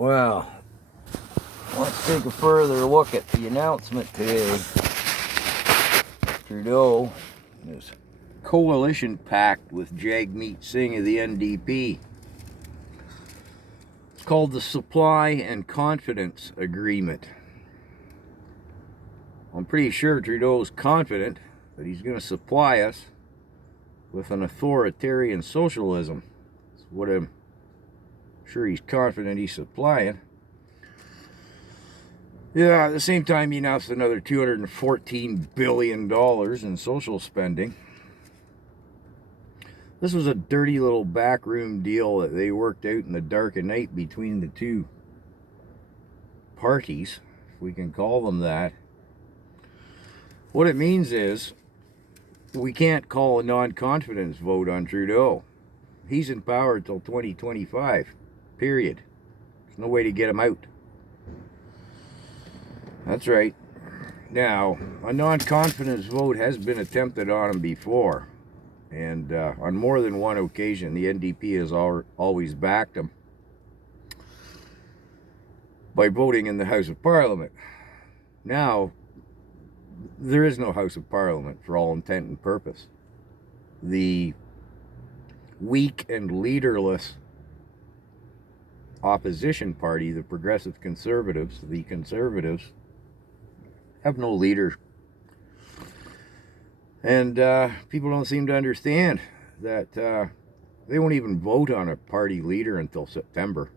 Well, let's take a further look at the announcement today. Trudeau is coalition pact with Jagmeet Singh of the NDP. It's called the Supply and Confidence Agreement. I'm pretty sure Trudeau's confident that he's going to supply us with an authoritarian socialism. That's what I'm sure he's confident he's supplying. Yeah, at the same time, he announced another $214 billion in social spending. This was a dirty little backroom deal that they worked out in the dark of night between the two parties, if we can call them that. What it means is we can't call a non-confidence vote on Trudeau. He's in power until 2025, period. There's no way to get him out. That's right. Now, a non-confidence vote has been attempted on him before. And on more than one occasion, the NDP has always backed him by voting in the House of Parliament. Now, there is no House of Parliament for all intent and purpose. The weak and leaderless opposition party, the Progressive Conservatives, the Conservatives, have no leader. And people don't seem to understand that they won't even vote on a party leader until September.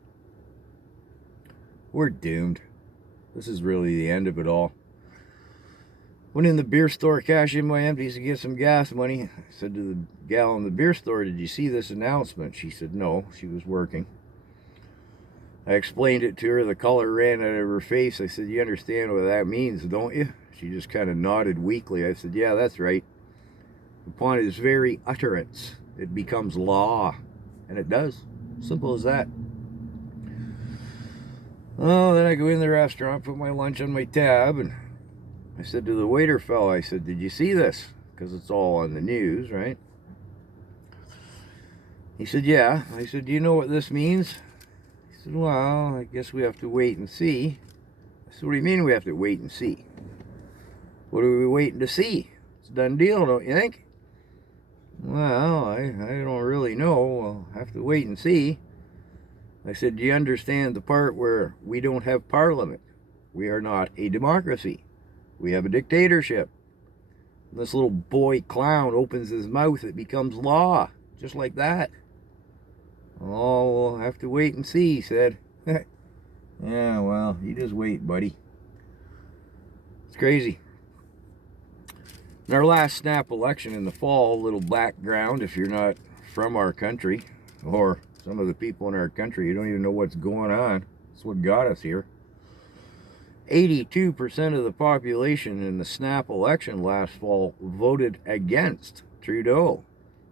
We're doomed. This is really the end of it all. Went in the beer store, cash in my empties to get some gas money. I said to the gal in the beer store, "Did you see this announcement?" She said no, she was working. I explained it to her. The color ran out of her face. I said, "You understand what that means, don't you?" She just kind of nodded weakly. I said, "Yeah, that's right. Upon his very utterance, it becomes law." And it does. Simple as that. Oh, then I go in the restaurant, put my lunch on my tab, and I said to the waiter fellow, I said, "Did you see this?" Because it's all on the news, right? He said, "Yeah." I said, "Do you know what this means?" He said, "Well, I guess we have to wait and see." I said, "What do you mean we have to wait and see? What are we waiting to see? It's a done deal, don't you think?" "Well, I don't really know. We'll have to wait and see." I said, "Do you understand the part where we don't have parliament? We are not a democracy. We have a dictatorship. This little boy clown opens his mouth, it becomes law. Just like that." "Oh, we'll have to wait and see," he said. Yeah, well, you just wait, buddy. It's crazy. In our last snap election in the fall, a little background if you're not from our country, or some of the people in our country, you don't even know what's going on. That's what got us here. 82% of the population in the snap election last fall voted against Trudeau.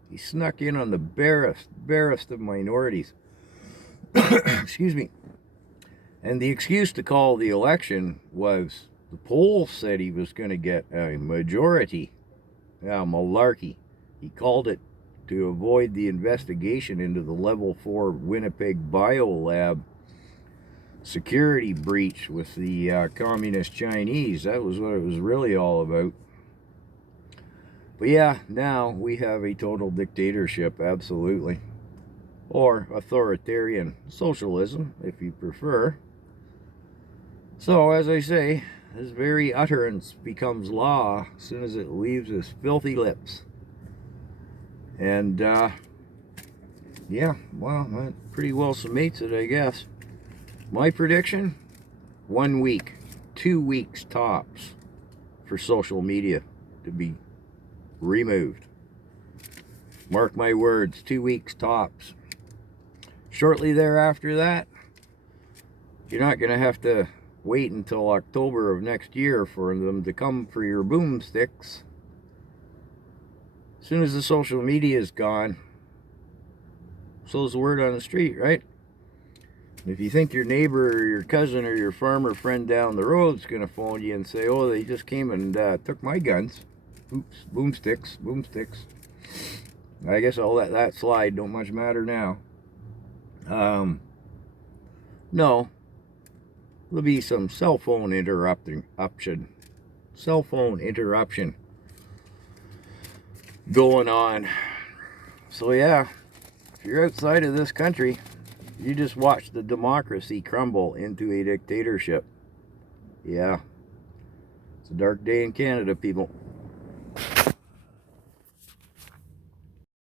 He snuck in on the barest of minorities. Excuse me. And the excuse to call the election was the polls said he was going to get a majority. Yeah, malarkey. He called it to avoid the investigation into the Level 4 Winnipeg Biolab security breach with the communist Chinese. That was what it was really all about. But yeah, now we have a total dictatorship, absolutely. Or authoritarian socialism, if you prefer. So, as I say, his very utterance becomes law as soon as it leaves his filthy lips. And, yeah, well, that pretty well summates it, I guess. My prediction, 1 week, 2 weeks tops for social media to be removed. Mark my words, 2 weeks tops. Shortly thereafter that, you're not going to have to wait until October of next year for them to come for your boomsticks. As soon as the social media is gone, so's the word on the street, right? If you think your neighbor or your cousin or your farmer friend down the road's going to phone you and say, "Oh, they just came and took my guns. Oops, boomsticks. I guess I'll let that slide. Don't much matter now." No, there'll be some cell phone interruption going on. So yeah, if you're outside of this country, you just watch the democracy crumble into a dictatorship. Yeah, it's a dark day in Canada, people.